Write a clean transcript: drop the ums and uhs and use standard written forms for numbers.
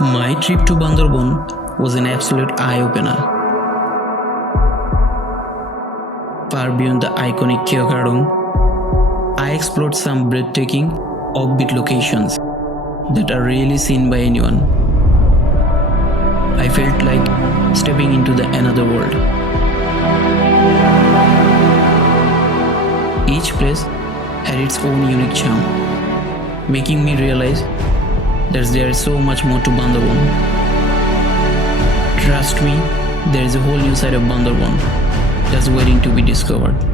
My trip to Bandarban was an absolute eye-opener. Far beyond the iconic Keokradong, I explored some breathtaking, offbeat locations that are rarely seen by anyone. I felt like stepping into the another world. Each place had its own unique charm, making me realize that there is so much more to Bandarban. Trust me, there is a whole new side of Bandarban just waiting to be discovered.